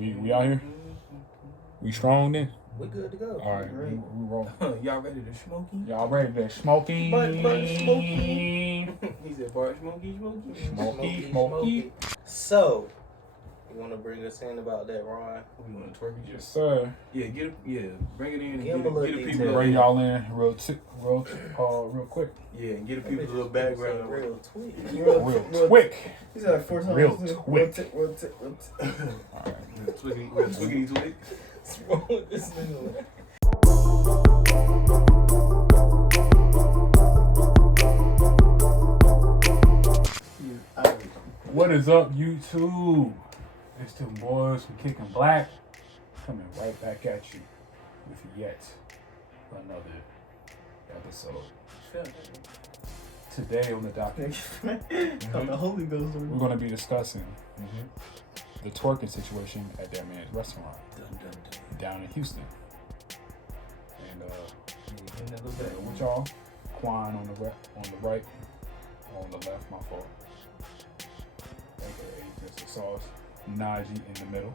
We out here? We strong then? We good to go. All right, we roll. Y'all ready to smoking? Y'all ready to smoking? But smoking. He said, "Bart, smoky." So, you want to bring us in about that, Ron? We want to twerk it? Yes, sir. Yeah, bring it in and Give get him a little the detail. people. Bring y'all in real quick. Yeah, and get the people a little background. Real tweet. Real quick. He's like 4 times. Real Quick. quick. Real tick. All right. Real twiggity twig. What's wrong with this nigga? What is up, YouTube? It's two boys from Kicking Black coming right back at you with yet another episode. Today on the docket, The Holy Ghost. we're going to be discussing the twerking situation at that man's restaurant down in Houston. And with y'all, Quan on the right, on the left, my fault. AKA Mr. Sauce, Najee in the middle,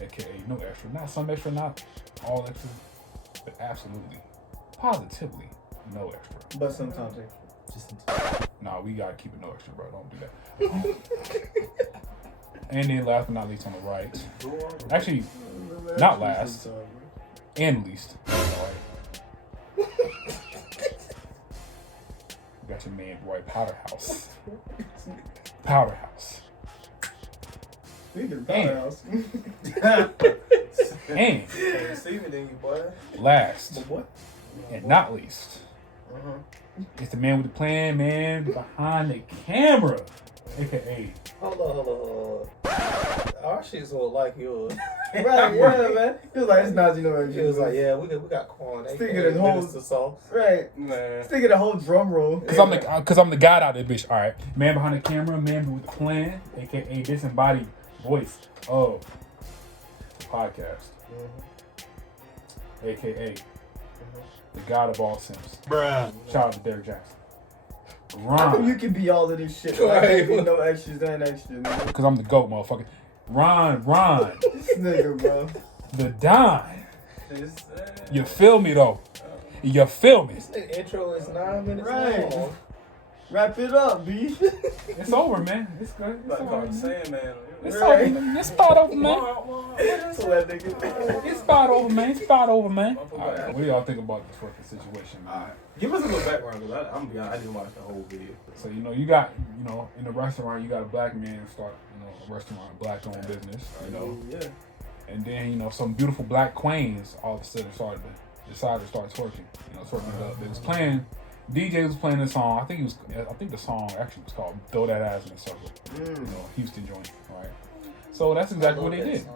AKA no extra, not some extra, not all extra, but absolutely, positively no extra. But sometimes extra. Just Nah, we gotta keep it no extra, bro. Don't do that. And then last but not least on the right, actually not last and least, all right. You got your man Roy Powderhouse. Powderhouse. Speaking of Powerhouse. And can't see me then, you boy. last What? and not least, it's the man with the plan, man behind the camera, aka Hold on. Our shit's all like yours. Right, yeah, man. He was like, it's not, you know what He was like, yeah, we got Quan. Sticking his whole sauce. Right. Man. Sticking the whole drum roll. Cause I'm the guy out there, bitch. All right, man behind the camera, man with the plan, aka disembodied voice of the podcast, aka the god of all Sims. Bruh. Shout out to Derek Jackson. How come you Ron, can be all of this shit? Like, there be no extras and extras, man. cause I'm the goat, motherfucker. Ron, This nigga, bro. the Don. You feel me though? You feel me? This intro is 9 minutes Right. long. Wrap it up, B. It's over, man. It's good. It's Like over, called man. Sandman. It's Right. over, man. It's about over, man. So that nigga. It's about over, man. It's about over, man. All right, what do y'all think about this fucking situation, man? Alright. Give us a little background, because I'm gonna be honest, I didn't watch the whole video. So, you got, in the restaurant, you got a black man start, a restaurant, black-owned business, Yeah. and then, some beautiful black queens all of a sudden decided to start twerking. Twerking it up. They was playing. DJ was playing the song. I think the song actually was called "Throw That Ass in a Circle." Houston joint, right? So that's exactly what they did.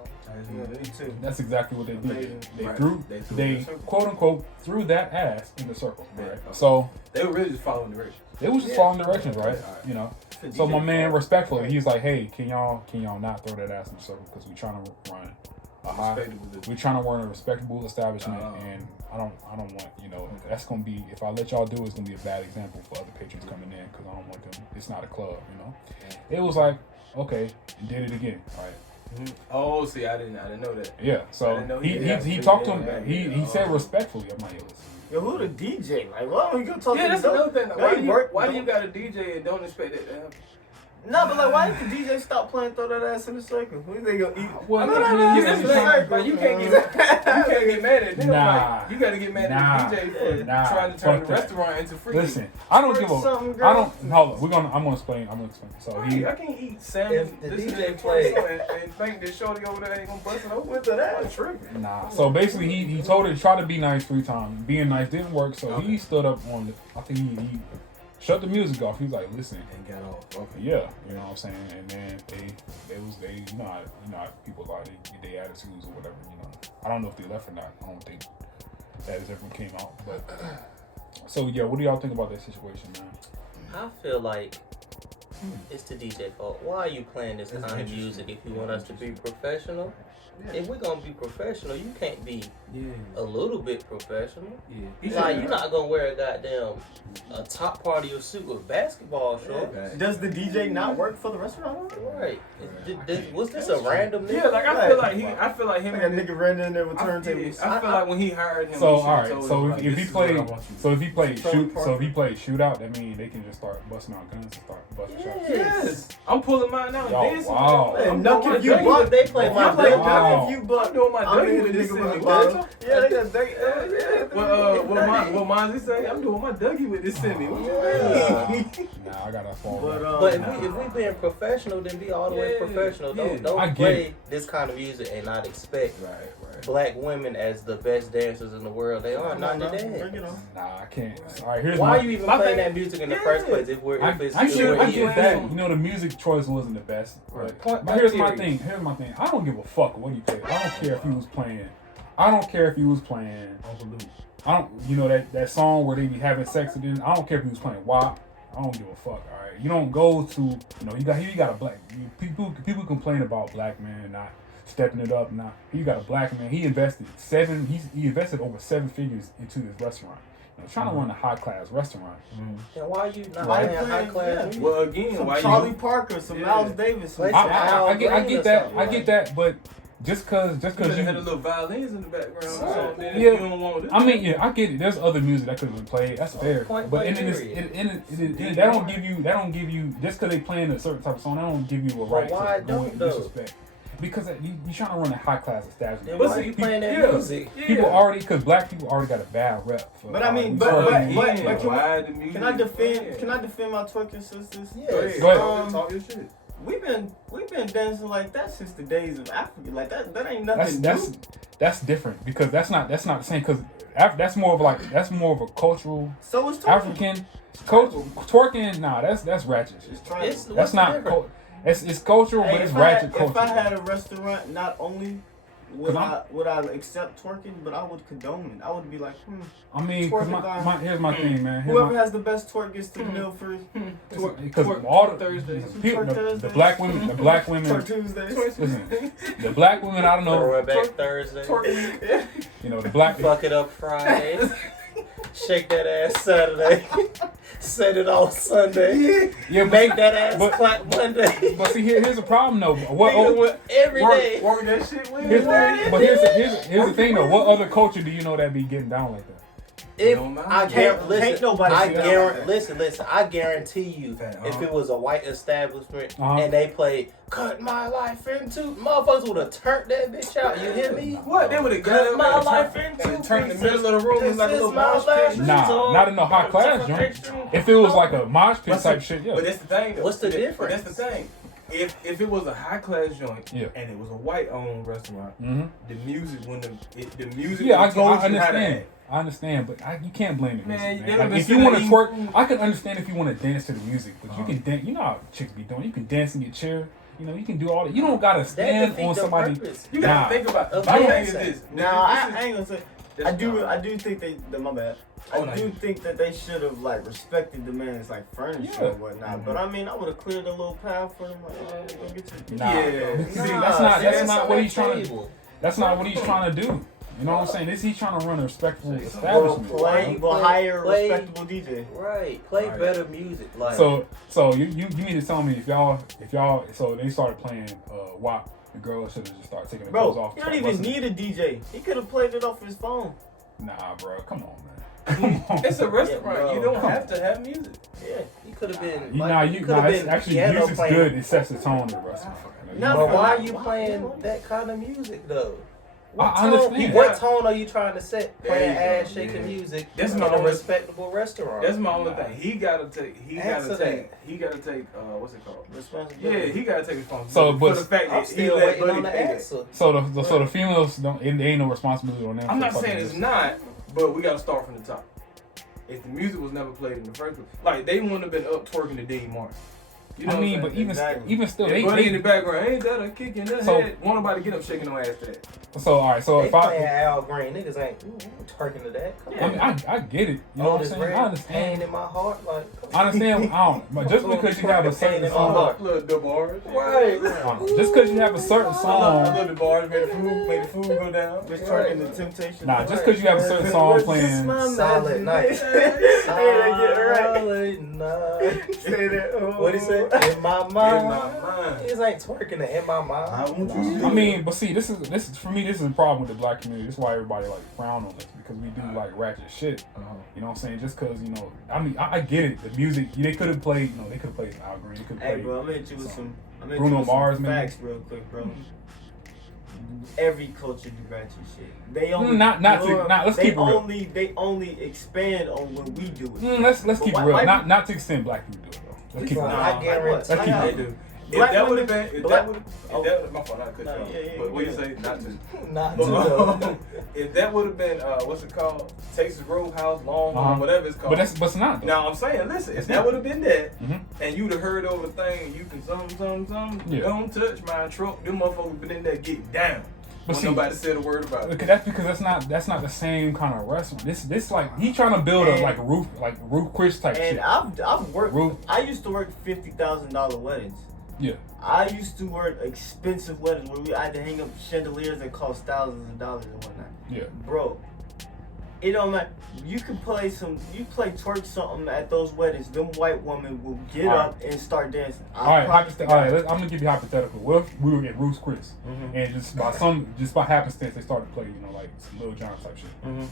That's exactly what they did. They quote unquote threw that ass in the circle, right? So They were really just following directions. it was just following directions, right? Alright. So my man, respectfully, he's like, "Hey, can y'all not throw that ass in the circle because we trying to run we're trying to run a respectable establishment, and I don't want that's gonna be, if I let y'all do it, it's gonna be a bad example for other patrons coming in because I don't want them. It's not a club, It was like, okay, and did it again, right? Oh, see, I didn't know that. Yeah. So he talked to him. He said respectfully, I'm like, listen. Yo, who the DJ? Like, why don't you go talk to That's the another thing. Like, Why do you got a DJ and don't expect that to happen? No, but like, why did the DJ stop playing Throw That Ass in the Circle? When they go eat? Well, No, You can't get mad at them. Nah. Like, you got to get mad at the DJ for trying to turn the restaurant into free. Listen, I don't give a. Something, I girl. don't. Hold on. I'm gonna explain. So I can't eat salmon. If the DJ play and think that shorty over there ain't gonna bust it open with that. Tripping. Nah. So basically, he told her to try to be nice 3 times. Being nice didn't work, so he stood up on the. I think he shut the music off. He was like, "Listen." And got off. Okay. Yeah, you know what I'm saying. And then they how people lie, they attitudes or whatever. I don't know if they left or not. I don't think that has ever came out. But so yeah, what do y'all think about that situation, man? I feel like It's the DJ fault. Why are you playing this kind of music if you want us to be professional? If we're gonna be professional, you can't be a little bit professional. Like, you're not gonna wear a top part of your suit with basketball shorts. Does the DJ not work for the restaurant? Right. Was this a random nigga? Yeah, like I feel like him. Like a nigga ran in there with turntables. I feel like when he hired him. So all right, so if he played shootout, that means they can just start busting out guns and start busting shots. Yes, I'm pulling mine out. Wow. I'm doing my Dougie. They play my Dougie. If you buck, I'm doing my I'm Dougie in with the this nigga with semi. the bottle. Yeah, they got Dougie. What Mozzie say? I'm doing my Dougie with this semi. What you mean? Nah, I gotta fall. But if we being professional, then be all the way professional. Don't play this kind of music and not expect black women as the best dancers in the world. They are not the dance. Nah, I can't. All right, why are you even playing that music in the first place? If I get that. You know, the music choice wasn't the best. But here's my thing. I don't give a fuck what you play. I don't care if he was playing. I don't. You know that song where they be having sex again. I don't care if he was playing WAP. I don't give a fuck. All right. You don't go to. You know, you got a black. People complain about black men not stepping it up. Now you got a black man. He invested He invested over 7 figures into this restaurant. Trying to run a high class restaurant. Then why are you not playing high class? Well, again, why Charlie Parker, some Miles Davis. I get that, but just cause you had a little violins in the background. Right. You don't want this. I mean, I get it. There's other music that could have been played. That's fair. But that don't give you just because they playing a certain type of song. That don't give you a right to go and disrespect. Because you trying to run a high class establishment. Then why are you playing that music? Because black people already got a bad rep. But I mean, can I defend my twerking sisters? Yes. Go ahead. Talk your shit. We've been dancing like that since the days of Africa. Like that ain't nothing new. That's different because that's not the same. Because that's more of a cultural. So is twerking. African twerking. Nah, that's ratchet. That's not. It's cultural, but it's ratchet culture. If I had a restaurant, not only would I accept twerking, but I would condone it. I would be like, I mean, here's my thing, man. Whoever has the best twerk gets to the meal first. Because all Thursdays, the black women, twerk Tuesdays. Listen, the black women, I don't know. Throw it back Thursday. You know, the black. Fuck it up Friday. Shake that ass Saturday. Set it off Sunday. Yeah, make that ass clap Monday. But see, here's the problem though. Every day. Work that shit with. Here's the thing though. What other culture do you know that be getting down like that? I guarantee you, if it was a white establishment and they played "Cut My Life Into," motherfuckers would have turned that bitch out. You hear me? What? They would have cut my life into turned the middle of the room like a little mosh pit. Nah, not in no high class joint. If it was like a mosh pit type shit, yeah. But that's the thing. Though. What's the difference? That's the thing. If it was a high class joint and it was a white owned restaurant, the music Yeah, I understand, but you can't blame the music, man. Like, if you want to twerk, I can understand if you want to dance to the music, but you can dance. You know how chicks be doing. You can dance in your chair. You know, you can do all that. You don't gotta stand on somebody. You gotta think about it. My thing is this. Now I ain't gonna say. I do think my bad. I do think that they should have like respected the man's like furniture and whatnot. But I mean, I would have cleared a little path for them. Like, go get your that's not what he's trying to. That's not what he's trying to do. You know what I'm saying? He's trying to run a respectable establishment. Hire a respectable DJ. Right. Play better music. Like so you mean to tell me if y'all so they started playing WAP, the girls should have just started taking the clothes off. You don't even need a DJ. He could have played it off his phone. Nah, bro, come on, man. It's a restaurant. You don't have to have music. Yeah, he could have been. Music's good. It sets the tone of the restaurant. But why are you playing that kind of music though? I understand. What tone are you trying to set? Playing ass shaking music in a respectable restaurant. That's my only thing. He gotta take. What's it called? Responsibility. Yeah, he gotta take responsibility. So, but the fact that he let Buddy pay that. So the females don't. It ain't no responsibility on them. I'm not saying it's not, but we gotta start from the top. If the music was never played in the first place, like they wouldn't have been up twerking to Dean Martin. You know I mean, but even still, they in the background. Ain't that a kick in the head? Won't nobody get up shaking no ass to that. So all right, so they if I playing Al Green, niggas ain't twerking to that. Come on. I mean, I get it. You know what I'm saying? I understand. Pain in my heart, like. I understand. I don't. But just because you have a certain song, Little the bars, right? Just because you have a certain song, I love the bars, made the food go down. Just twerking the Temptation. Nah, just because you have a certain song playing. Solid night. Solid night. Say that. What he say? In my mind. Niggas ain't twerking it in my mind. I mean, but see, this is for me. This is a problem with the black community. This is why everybody like frown on us because we do like ratchet shit. You know what I'm saying? Just because I mean, I get it. The music they could have played. They could have played Al Green. They could have played. Hey, bro, I'm gonna hit you with some. Bruno Mars, man. Facts, real quick, bro. Every culture do ratchet shit. They only let's keep it real. They only expand on when we do it. Let's keep it real. Not to extent black people do it though. Let's keep it real. I guarantee. Let's keep it real. If that would have been, my fault, I cut you off. But what you say? Not to. If that would have been, what's it called? Texas Roadhouse, Longhorn, whatever it's called. But it's not. Though. Now I'm saying, listen, if that would have been that, and you'd have heard over the thing, and you can don't touch my truck. Them motherfuckers been in there getting down. But see, nobody said a word about it. That's because that's not the same kind of restaurant. This like he trying to build a Roof Chris type shit. And I've worked. I used to work $50,000 weddings. Yeah. I used to work expensive weddings where I had to hang up chandeliers that cost thousands of dollars and whatnot. Yeah. Bro, it don't matter. You play twerk something at those weddings. Them white women will get up and start dancing. I'm gonna give you a hypothetical. What if we were at Ruth's Chris and just by happenstance they started playing, like some Lil Jon type shit.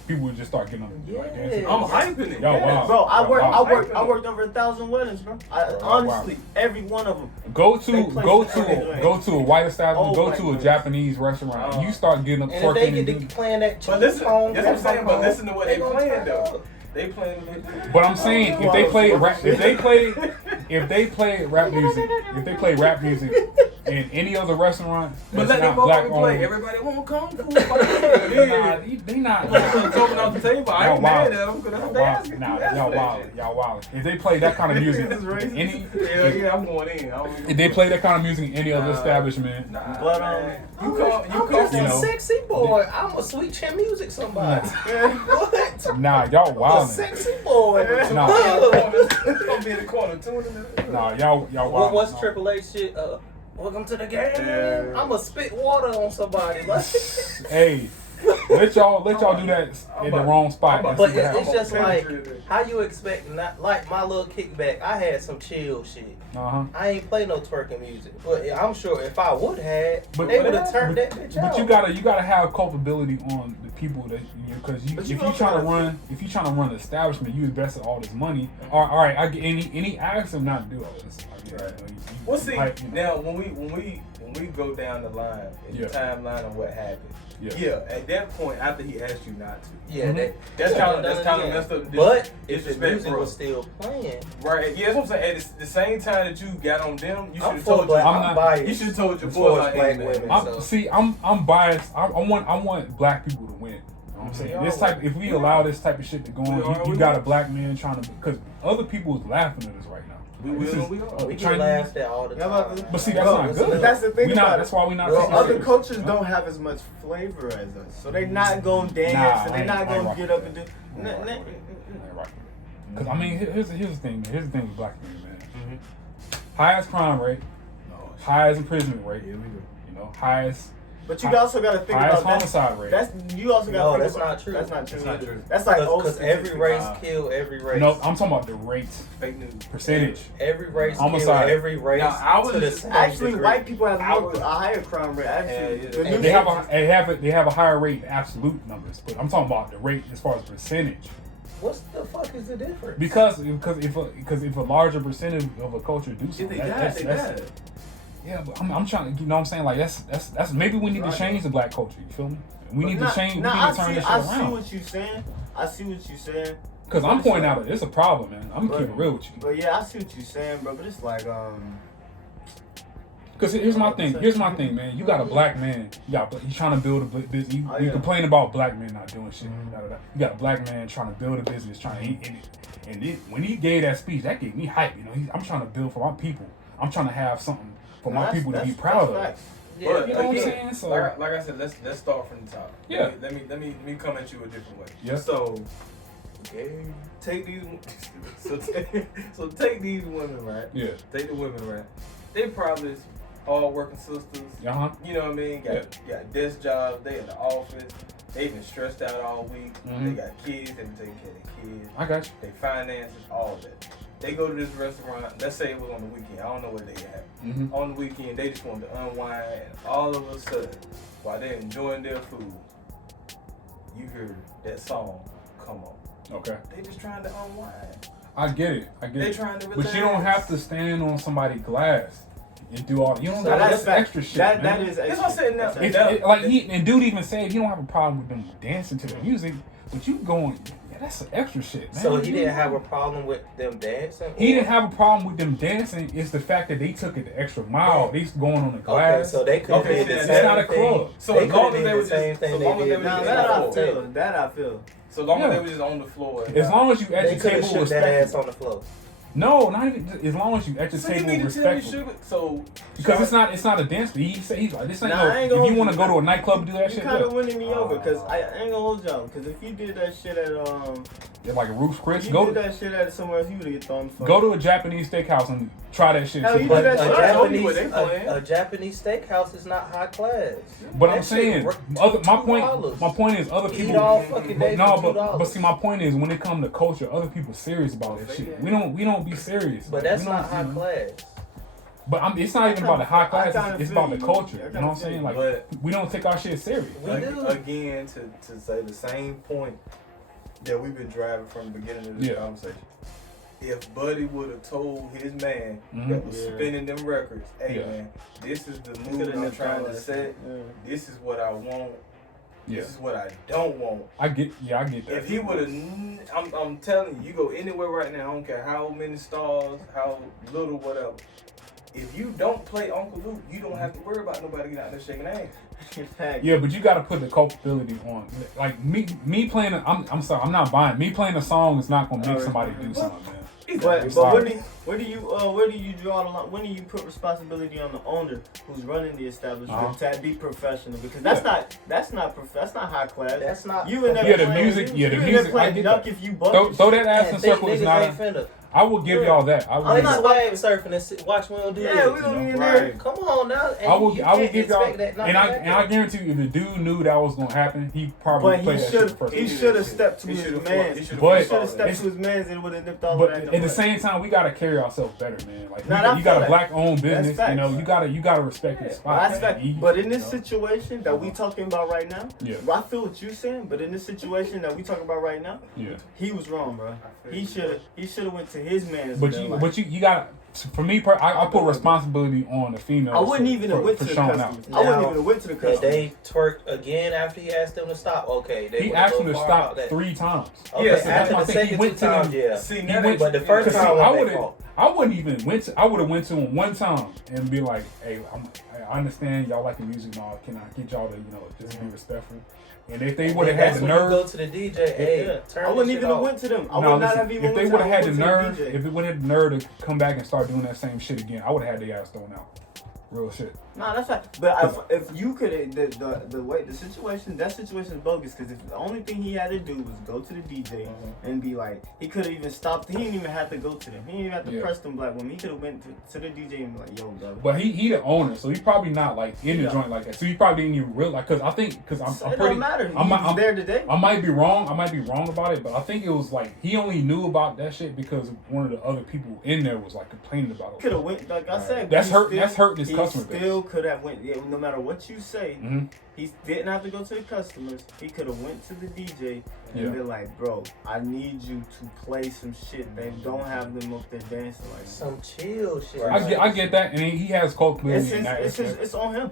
People would just start getting up and dancing. I'm hyping it. Yo, wow. Bro, I worked over 1,000 weddings, bro. Honestly, every one of them. Go to a white establishment. Go to a Japanese restaurant. And you start getting up twerking. And if they get playing that song, that's what I'm saying. But listen to what they playing though. They playing. But I'm saying if they play rap music in any other restaurant, but let them black play. Everybody want kung fu. They not. Talking off the table. I ain't mad at them because y'all wild. If they play that kind of music, I'm going in. If they play that kind of music in any other establishment, I'm just a sexy boy. I'm a sweet chin music somebody. What? Nah, y'all wild. Sexy boy. Nah. Gonna be in the corner tuning it. Nah, y'all wild. What's Triple H shit? Welcome to the game. I'ma spit water on somebody. Hey, let y'all do that in the wrong spot. But it's just like how you expect not like my little kickback. I had some chill shit. I ain't play no twerking music, but I'm sure if I would have, they would have turned that bitch out. But you gotta have culpability on the people that because if you trying to run the establishment, you invested all this money. All right, I get any ask them not to do all this. Well, see, now when we go down the line, the timeline of what happened. Yeah, at that point, after he asked you not to. Yeah, that's kind of messed up. But if the music was still playing, right? Yeah, that's what I'm saying. At the same time that you got on them, you should have told you should have told your boys like, black women. See, I'm biased. I want black people to win. You know what I'm saying? If we allow this type of shit to go on, you got a black man trying to because other people is laughing at us right now. We get laughed at all the time. But see, that's not good. That's the thing about it. That's why we're not. Other cultures don't have as much flavor as us, so they're not gonna dance and they're not gonna get up and do. Because I mean, here's the thing, man. Here's the thing with black men, man. Highest crime rate, highest imprisonment rate. You know, highest. But you also got to think about homicide rate. You also got to think about not true. That's not true. That's not true. That's like because every race kill every race. No, I'm talking about the rate. Fake news. Percentage. Every race homicide. Kill every race. Actually, white people have a higher crime rate. Actually, they have a higher rate in absolute numbers, but I'm talking about the rate as far as percentage. What's the fuck is the difference? Because if a larger percentage of a culture do something, yeah, but I'm trying to, you know what I'm saying? Like that's maybe we need to change the black culture. You feel me? We need to change. We need to turn this shit around. I see what you're saying. Because I'm pointing out that it's a problem, man. I'm keeping it real with you. But yeah, I see what you're saying, bro. But it's like Because here's my thing, man. You got a black man. He's trying to build a business. You complain about black men not doing shit. You got a black man trying to build a business, when he gave that speech, that gave me hype. You know, I'm trying to build for my people. I'm trying to have something for my people to be proud of. Yeah, but you know again, what I'm saying? So, like I said, let's start from the top. Yeah. Let me come at you a different way. Yeah. So, take these. So take these women, right? Yeah. Take the women, right? They probably hard working sisters. Uh-huh. You know what I mean? Got desk jobs. They in the office. They been stressed out all week. They got kids. They been taking care of their kids. I got you. They finances, all of that. They go to this restaurant. Let's say it was on the weekend. I don't know what they had. On the weekend, they just wanted to unwind, and all of a sudden, while they're enjoying their food, you hear that song come on. Okay. They just trying to unwind. I get it. They trying to relax. But you don't have to stand on somebody's glass and do all. You don't. So that's extra shit. That is extra. That's what I said now. And dude even said you don't have a problem with them dancing to the music, but you going. That's some extra shit, man. So he didn't have a problem with them dancing? He didn't have a problem with them dancing. It's the fact that they took it the extra mile. They going on the glass. Okay, so they could okay, do the it's same not a club. So they as long as did they the were same just, thing so they long as did. they were Now, just That I feel. So long as they were just on the floor. As long as you at They your could have table shook that ass respectfully. on the floor. No, not even. As long as you at your So you table mean to tell me respectfully. so Because it's not a dance. He's like this ain't Nah, I no. ain't If gonna you want to hold go to a nightclub and do that You shit, kind of yeah. winning me over because I ain't gonna hold y'all. Because if you did that shit at Yeah, like a Ruth's Chris. if you Go did that shit at somewhere else, you would get thrown the fuck. to a Japanese steakhouse and try that shit. Hell, too. you But do that shit. I told you what they playing. a Japanese steakhouse is not high class. But I'm That shit saying, $2. my point is other Eat people. all fucking day No, for but $2. see, my point is when it comes to culture, other people serious about that shit. We don't be serious. But Like, that's we don't, not high class. But it's not even about the high class. It's about the culture. I You know what I'm saying? Like But we don't take our shit serious. We do. again, to say the same point that we've been driving from the beginning of this conversation. If Buddy would have told his man that was spinning them records, hey man, this is the mood I'm trying to set. This is what I want. This is what I don't want. I get that. If he would have, I'm telling you, you go anywhere right now, I don't care how many stars, how little, whatever. If you don't play Uncle Luke, you don't have to worry about nobody getting out there shaking ass. Yeah, but you got to put the culpability on. Like me playing. I'm sorry, I'm not buying. Me playing a song is not gonna make somebody do something, man. But where do you draw the line? When do you put responsibility on the owner who's running the establishment to be professional? Because that's not high class. That's not. You in there the playing, music. Yeah, the you in music. there playing I get duck that. if you buck. Throw that ass in circle is not. I will give y'all that. I I'm will. not wave surfing and watch we don't do that. We don't even right. Come on now. I will give y'all, that and I guarantee you, if the dude knew that was gonna happen, he probably But played that shit first. he should have stepped to his man. He should But have stepped to his man and it would have nipped all of But that. at the same time, we gotta carry ourselves better, man. Like Nah, you got a that. black-owned business, That's you know. facts. You gotta respect your spot. That's man. fact. But in this situation that we talking about right now, Yeah. I feel what you're saying. But in this situation that we talking about right now, Yeah. he was wrong, bro. He should have went to his man. But you got. For me, I put responsibility on the female. I wouldn't even have went to the customers. I wouldn't even have went to the customers. They twerked again after he asked them to stop. Okay, He asked them to stop 3 times. Okay, Yeah, after that's my the thing. He second went 2 to times, them. yeah. See, He now went- But the first Cause time see, was their fault. I wouldn't even went to. I would have went to him one time and be like, "Hey, I understand y'all like the music and all. Can I get y'all to just be respectful?" And if they would have had the nerve, go to the DJ. Hey, turn I wouldn't this even shit have off. went to them. I no, would not listen, have even. if they went would to- have had the I nerve, went to the DJ. if it would have had the nerve to come back and start doing that same shit again, I would have had their ass thrown out. Real shit. Nah, that's right. But if you could, the way that situation is bogus. Because if the only thing he had to do was go to the DJ and be like, he could have even stopped. He didn't even have to go to them. He didn't even have to press them black women. He could have went to the DJ and be like, "Yo, brother." But he the owner, so he's probably not like in the joint like that. So he probably didn't even realize. Because I'm it pretty. don't matter. He was there today. I might be wrong. About it, but I think it was like he only knew about that shit because one of the other people in there was like complaining about it. Could have went, like I said. That's hurting his customer base. He still could have went. Yeah, no matter what you say, he didn't have to go to the customers. He could have went to the DJ and been like, "Bro, I need you to play some shit. They don't have them up there dancing like some chill shit." I get that, and he has culpability in that. It's on him.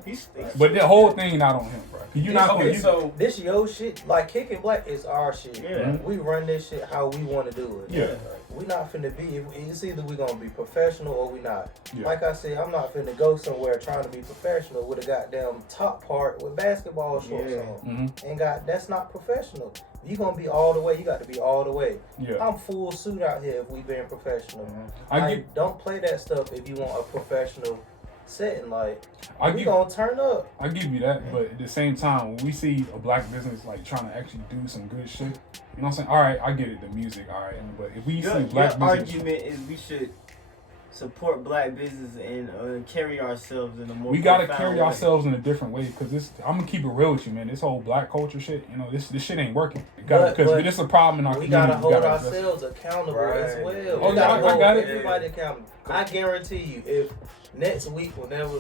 But the whole thing not on him, bro. You're not okay, so this yo shit, like Kicking Black is our shit. Yeah. We run this shit how we want to do it. Yeah. we not finna be. It's either we gonna be professional or we not. Yeah. Like I said, I'm not finna go somewhere trying to be professional with a goddamn top part with basketball shorts on. And that's not professional. If you gonna be all the way, you got to be all the way. Yeah. I'm full suit out here if we being professional. Don't play that stuff if you want a professional setting. Like, we gonna turn up. I give you that, but at the same time, when we see a black business like trying to actually do some good shit, you know what I'm saying? All right, I get it, the music, all right, but if we see black business, argument is we should support black business and carry ourselves in a more. We gotta carry ourselves in a different way because I'm gonna keep it real with you, man. This whole black culture shit, you know, this shit ain't working. Because this is a problem in our community. We gotta hold ourselves accountable as well. Oh, we gotta hold got it. everybody accountable. I guarantee you, if next week, whenever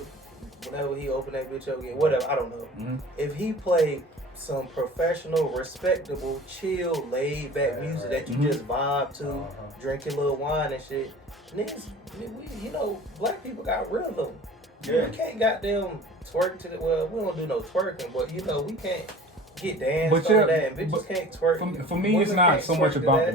he open that bitch up again, whatever, I don't know. If he played some professional, respectable, chill, laid back music that you just vibe to, drink your little wine and shit. Niggas, you know, black people got rhythm. Yeah. We can't goddamn twerk to the, well, we don't do no twerking, but you know, we can't get danced on that, and bitches can't twerk. For me, it's not so much about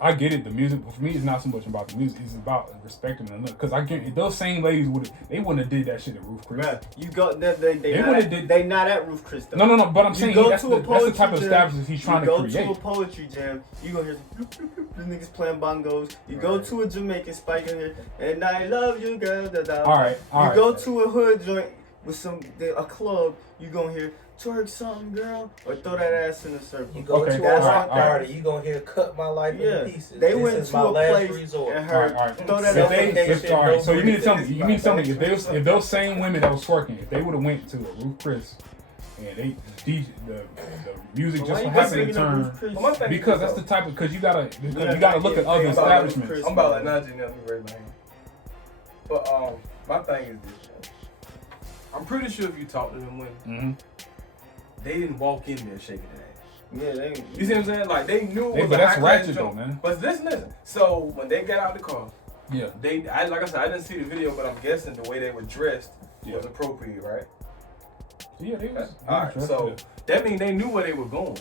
I get it, the music, but for me, it's not so much about the music. It's about respecting them. Because I get those same ladies wouldn't have did that shit at Roof Chris. Right. You go, they not at Roof Chris though. No. But I'm saying that's the type of establishment he's trying to create. You go to a poetry jam, you gonna hear the niggas playing bongos. You go to a Jamaican spike in here, and I love you, girl. All right. You go to a hood joint with a club, you gonna hear twerk something, girl, or throw that ass in a circle. You go to a rock party, you gonna hear cut my life into pieces. They went to a place and heard throw that ass. All right, so you mean to tell me, if those same women that was twerking, if they would have went to a Roof Chris and the music just happened to turn, because that's the type of, because you gotta look at other establishments. I'm about like Najee now, raise my hand. But my thing is this. I'm pretty sure if you talk to them women, they didn't walk in there shaking their ass. Yeah, you see what I'm saying? Like, they knew it was but that's ratchet though, man. But listen. So when they got out the car, like I said, I didn't see the video, but I'm guessing the way they were dressed was appropriate, right? Yeah, they was. All right, so that means they knew where they were going.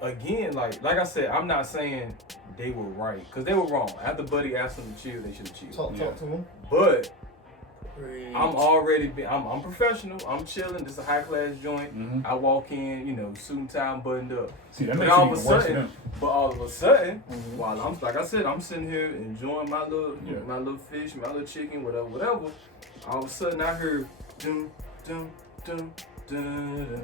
Again, like I said, I'm not saying they were right, because they were wrong. After Buddy asked them to chill, they should have chilled. Talk to them. But I'm professional. I'm chilling. This is a high class joint. I walk in, you know, suit and tie, buttoned up. See, that makes it even worse for them. But all of a sudden, while I'm, like I said, I'm sitting here enjoying my little fish, my little chicken, whatever. All of a sudden, I heard dum dum dum.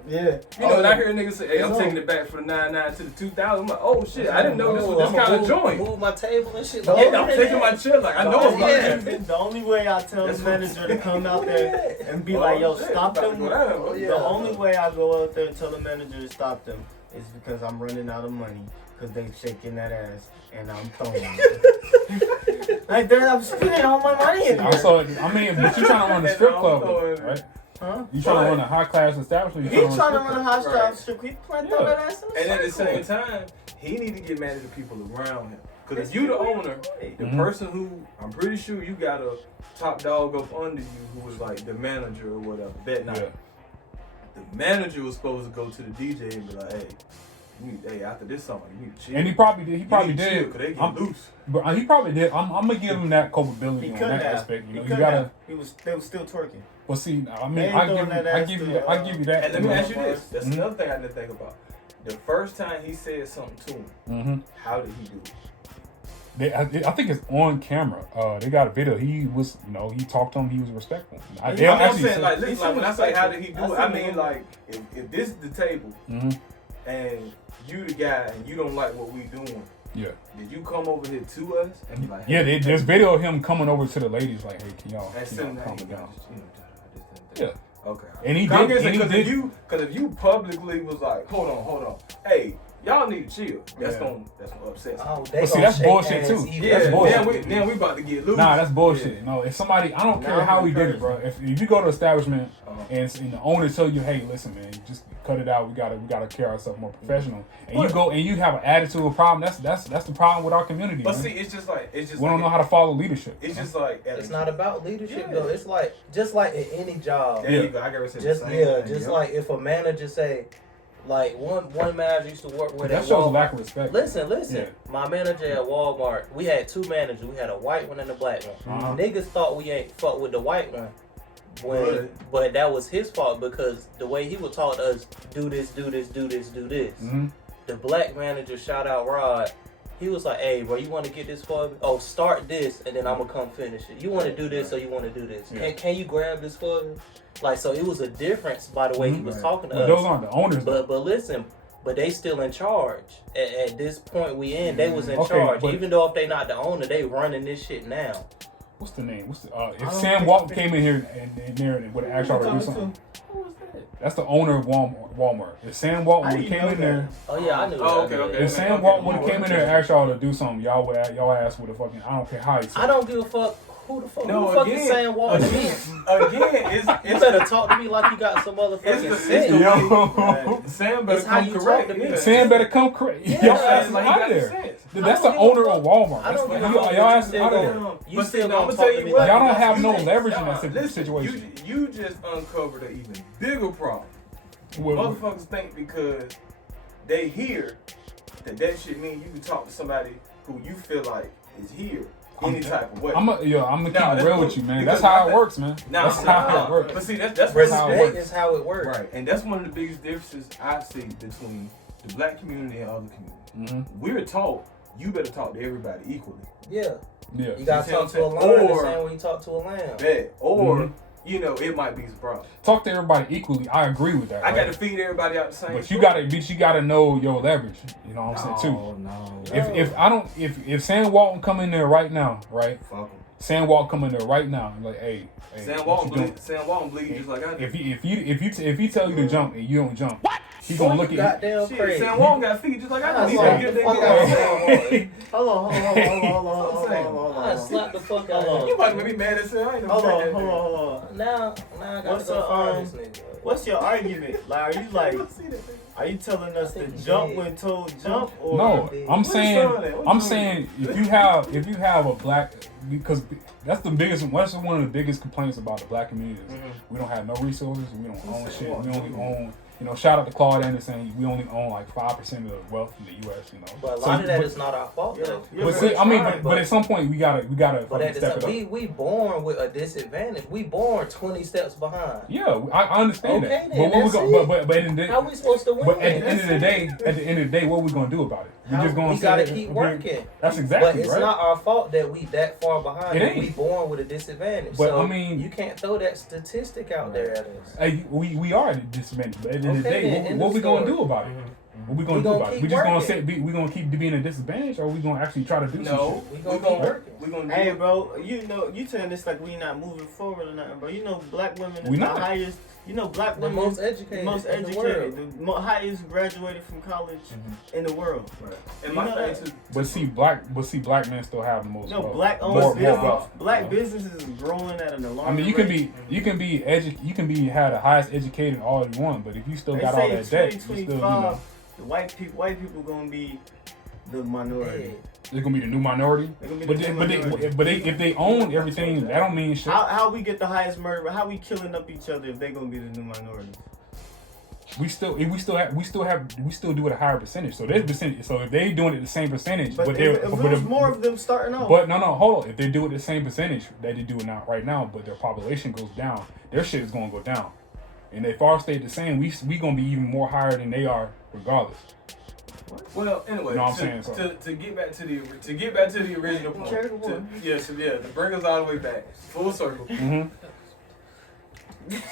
Yeah. You know, and I hear a nigga say, hey, I'm taking it back from the 99 to the 2000. I'm like, oh shit, I didn't know this was this kind of joint. Move my table and shit. Yeah, I'm taking my chair, like, I know it's like that. The only way I tell the manager to come out there and be like, yo, stop them. The only way I go out there and tell the manager to stop them is because I'm running out of money. Because they shaking that ass and I'm throwing it. Like, I'm spending all my money in there. But you're trying to run the strip club, though, right? Huh? You trying to run a high class establishment? He's trying to run a high class strip. He's playing that ass in the And at the same time, he need to get mad at the people around him. Because if you the owner, the person who, I'm pretty sure you got a top dog up under you who was like the manager or whatever that night. The manager was supposed to go to the DJ and be like, hey, after this song, you need to chill. And he probably did. Because they get loose. But he probably did. I'm gonna give him that culpability on that aspect. You know, you gotta. They was still twerking. Well, see, I mean, I give you that. And let me ask you this. That's another thing I didn't think about. The first time he said something to him, how did he do it? I think it's on camera. They got a video. He was, you know, he talked to him. He was respectful. I'm saying, like, listen, like when I say how did he do it, I mean, like, if this is the table and you the guy and you don't like what we doing, did you come over here to us and be like, hey, there's video of him coming over to the ladies like, hey, can y'all calm down? Yeah. Okay. And he did. Because if you publicly was like, hold on, hey, y'all need to chill. That's gonna upset. But see, that's bullshit too. Yeah, bullshit. Then we about to get loose. Nah, that's bullshit. Yeah. No, if somebody, I don't care how he did it, bro. If you go to an establishment and the owner tell you, hey, listen, man, just cut it out. We gotta carry ourselves more professional. And you go and you have an attitude or problem. That's the problem with our community. But man. see, it's just we don't know how to follow leadership. It's just like it's not about leadership though. It's like just like at any job. There you go. I gotta say just like if a manager say, Like one manager used to work with. That shows a lack of respect. Listen. Yeah. My manager at Walmart, we had two managers. We had a white one and a black one. Niggas thought we ain't fuck with the white one. But that was his fault because the way he would talk to us, do this. Mm-hmm. The black manager, shout out Rod, he was like, hey, bro, you want to get this for me? Oh, start this, and then I'm going to come finish it. You want to do this or you want to do this? Yeah. Can you grab this for me? Like, so it was a difference by the way he was talking to us. Those aren't the owners. But listen, but they still in charge. At this point we in, they was in charge. Even though if they not the owner, they running this shit now. What's the name? If Sam Walton came in here and there and would have asked y'all to do something? Who was that? That's the owner of Walmart. If Sam Walton would have came in there. Oh yeah, I knew. Oh, okay. If Sam Walton would have came in there and asked y'all to do something, y'all ass would have fucking. I don't care how he said. I don't give a fuck. Who the fuck is Sam Walton? Again, you better talk to me like you got some motherfucking sense. Sam better come correct. Sam better come correct. Y'all ass like out there. That's the owner of Walmart. Y'all ass out of there. You still gonna talk to me? Y'all don't have no leverage in that situation. You just uncovered an even bigger problem. Motherfuckers think because they hear that shit mean you can talk to somebody who you feel like is here. Any type of way. I'm gonna keep it real with you, man. That's how it works, man. That's how it works. But see, that's how it works. Is how it works. Right, and that's one of the biggest differences I see between the black community and other communities. Mm-hmm. We're taught you better talk to everybody equally. Yeah. Yeah. You gotta talk to a lion the same way you talk to a lamb. Or it might be a problem. Talk to everybody equally. I agree with that. I got to feed everybody out the same. But you gotta know your leverage. You know what I'm saying too. No. If Sam Walton come in there right now, right? Fuck him. Sam Walton come in there right now and like, hey. Sam Walton bleed just like I do. If he tell you to jump and you don't jump, what? He gonna look at you. Crazy. Sam Walton got feet just like I do. Hold on. I slapped the fuck out of him. You about to be mad as hell. I ain't Hold on. Now I gotta go find this nigga. What's your argument? Like, are you telling us to jump when told jump? Or no, I'm saying if you have a black, because that's one of the biggest complaints about the black community. We don't have no resources. We don't own shit. We only own. Shout out to Claude Anderson. We only own like 5% of the wealth in the U.S. But a lot of that is not our fault, though. But see, but at some point we gotta. But at step it up. We born with a disadvantage. We born 20 steps behind. Yeah, I understand that. Then, but how we supposed to win? But at the end of the day, what are we gonna do about it? We gotta keep working. That's exactly right. But it's not our fault that we that far behind. It ain't. We born with a disadvantage. But so I mean, you can't throw that statistic out there at us. Hey, we are at a disadvantage. But at the end of the day, what we gonna do about it? What we gonna do about it? We just gonna say we gonna keep being a disadvantage, or we gonna actually try to do something? We gonna keep working. We gonna. Hey, bro, you telling this like we not moving forward or nothing, bro. Black women is the highest. Black women most educated, the highest graduated from college in the world. Right. And my thing too. But see, black men still have the most. Black owned business. Black businesses is growing at an alarming rate. You can be had the highest educated all you want, but if you still got all that debt, you still the white people gonna be the minority. They're gonna be the new minority. But if they own everything, that don't mean shit. How we get the highest murder? How we killing up each other if they gonna be the new minority? We still do it a higher percentage. So there's percentage. So if they doing it the same percentage, but there's more of them starting off. But no, hold on. If they do it the same percentage that they do it now right now, but their population goes down, their shit is gonna go down. And if ours stayed the same, we gonna be even more higher than they are, regardless. Well, anyway, to get back to the original point, to bring us all the way back, full circle. Mm-hmm.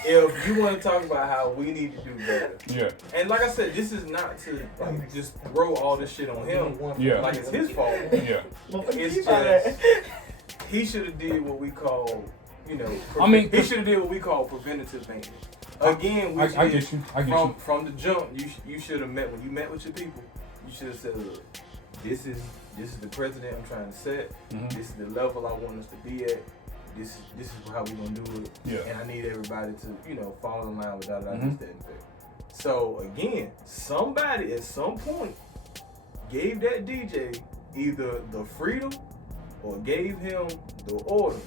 If you want to talk about how we need to do better, and like I said, this is not to just throw all this shit on him, like it's his fault. It's just he should have did what we call, he should have did what we call preventative maintenance. Again, I get you. From the jump, you should have met when you met with your people. You should have said, look, this is the president I'm trying to set. Mm-hmm. This is the level I want us to be at. This is how we're gonna do it. Yeah. And I need everybody to, fall in line with that. So again, somebody at some point gave that DJ either the freedom or gave him the order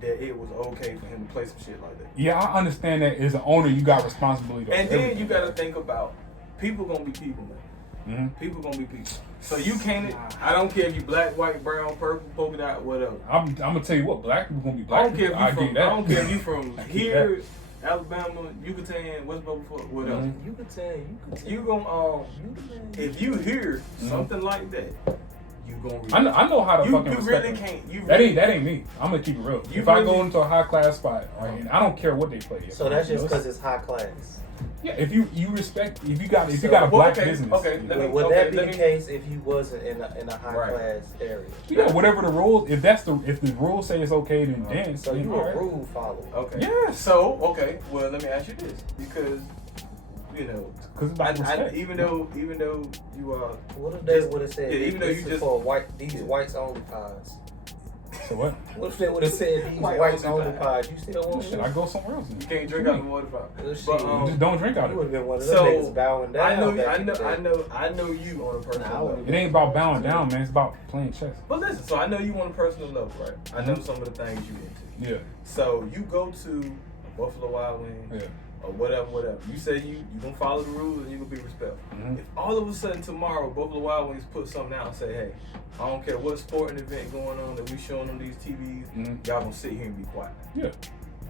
that it was okay for him to play some shit like that. Yeah, I understand that as an owner, you got responsibility. And then you got to think about people gonna be people, man. Mm-hmm. People gonna be people. So you can't. I don't care if you black, white, brown, purple, polka dot, whatever. I'm gonna tell you what, black people gonna be black. I don't care if you from here, Alabama, Yucatan, what's before, whatever. Mm-hmm. Yucatan. You gonna if you hear something like that, you gonna. I know how to fucking you respect really them. can't. That ain't me. I'm gonna keep it real. If I go into a high class spot, right, and I don't care what they play. So that's just because it's high class. Yeah, if you respect, if you got a black business. Okay, would that be the case if you wasn't in a high class area? Yeah, whatever the rules. If the rules say it's okay, then dance. So you a rule follower. Okay. Yeah. So well, let me ask you this, because because even though you are. What if they would have said? Yeah, even though you just for these whites only pies. So what? What if they would have said these whites only pies? You still want shit? I go somewhere else. You can't drink out of the water fountain. But just don't drink out of it. You would have been one of them niggas bowing down. I know you on a personal level. It ain't about bowing down, man. It's about playing chess. But listen, so I know you on a personal level, right? I know some of the things you into. Yeah. So you go to Buffalo Wild Wings. Yeah. Or whatever. You say you gonna follow the rules and you gonna be respectful. Mm-hmm. If all of a sudden tomorrow Buffalo Wild Wings put something out and say, hey, I don't care what sporting event going on that we showing on these TVs, y'all gonna sit here and be quiet. Yeah.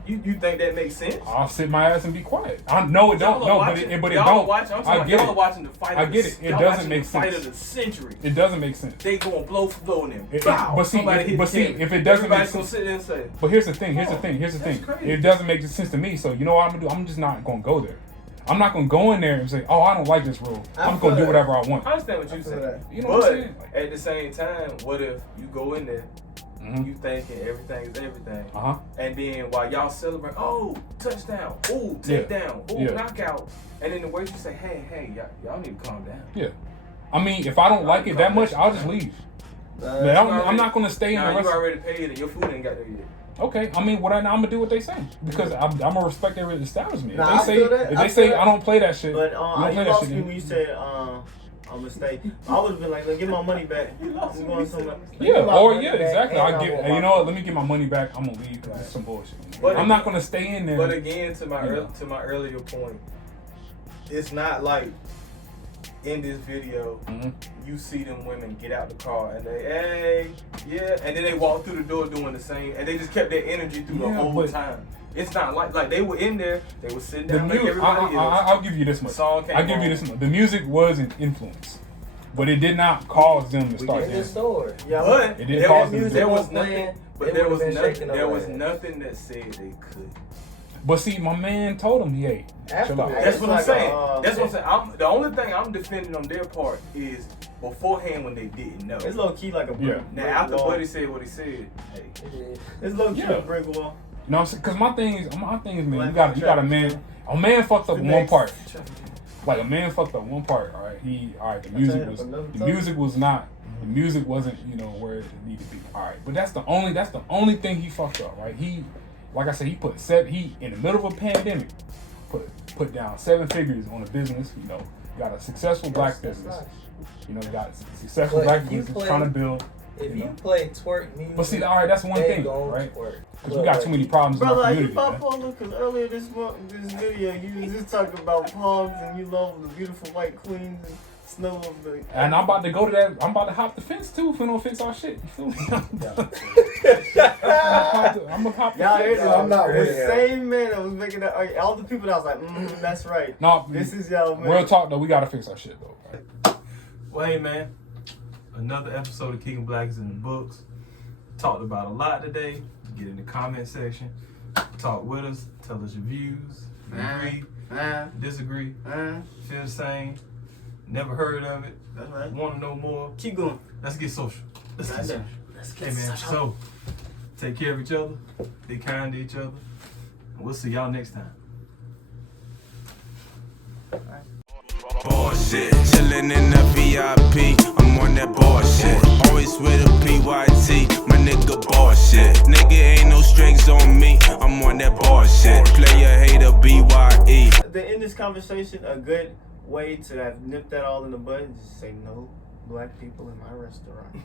You think that makes sense? I'll sit my ass and be quiet. I know it don't. No, but it don't. I get it. Watching the fight. I get it. It doesn't make sense. Fight of the century. It doesn't make sense. They going blow for blow in them. But see, if it doesn't make sense, gonna sit there and say. But here's the thing. It doesn't make sense to me. So you know what I'm gonna do? I'm just not gonna go there. I'm not gonna go in there and say, oh, I don't like this rule. I'm gonna do whatever I want. I understand what you're saying. You know what I'm saying? At the same time, what if you go in there? You thinking everything is everything. And then while y'all celebrate, oh, touchdown, oh, takedown, oh, knockout. And then the waitress say, hey, y'all need to calm down. Yeah. I mean, if I don't like it that much, I'll just leave. I'm not going to stay in the restaurant. You already paid and your food ain't got there yet. Okay, I mean, I'm gonna do what they say because I'm gonna respect every establishment. If they say I don't play that shit, but you lost me when you said I'm gonna stay. I would have been like, give my money back. I'm going somewhere. Exactly. You know what? Let me get my money back. I'm gonna leave because it's some bullshit. I'm not gonna stay in there. But again, to my earlier point, it's not like in this video you see them women get out the car and they, and then they walk through the door doing the same, and they just kept their energy through the whole time. It's not like they were in there, they were sitting down like everybody else. I'll give you this much. The music was an influence, but it did not cause them to start dancing. Yeah, but it did cause them. There was nothing. But there was nothing that said they could. But see, my man told him, chill out. That's what I'm saying. That's what I'm saying. The only thing I'm defending on their part is beforehand when they didn't know. It's low key like a brick. Now after Buddy said what he said, it's low key a brick wall. No, because my thing is, man, you got a man. A man fucked up one part. Like a man fucked up one part. All right. The music wasn't where it needed to be. All right, but that's the only thing he fucked up. Right. Like I said, he in the middle of a pandemic put down 7 figures on a business. Got a successful black business. Got a successful black business trying to build. If you play twerk music, but see, all right, that's one thing, right? Because we got too many problems in our community. Brother, are you bipolar? Because earlier this video, you was just talking about pogs and you love the beautiful white queens and snow of the. And I'm about to go to that. I'm about to hop the fence too if we don't fix our shit. You feel me? I'm gonna hop the fence. I'm not with the same man that was making that. All the people that was like, that's right. No, this is y'all man. Real talk though, we gotta fix our shit though. Right? Well, hey man. Another episode of Kicking Black is in the books. Talked about a lot today. Get in the comment section. Talk with us. Tell us your views. Agree. Disagree. Feel the same. Never heard of it. That's right. Want to know more. Keep going. Let's get social. Let's get social. So, take care of each other. Be kind to each other. And we'll see y'all next time. Bullshit, chillin' in the VIP, I'm on that bullshit. Always with a PYT, my nigga bullshit. Nigga ain't no strings on me, I'm on that bullshit. Player hater BYE. To end this conversation, a good way to have nipped that all in the bud is just say no black people in my restaurant.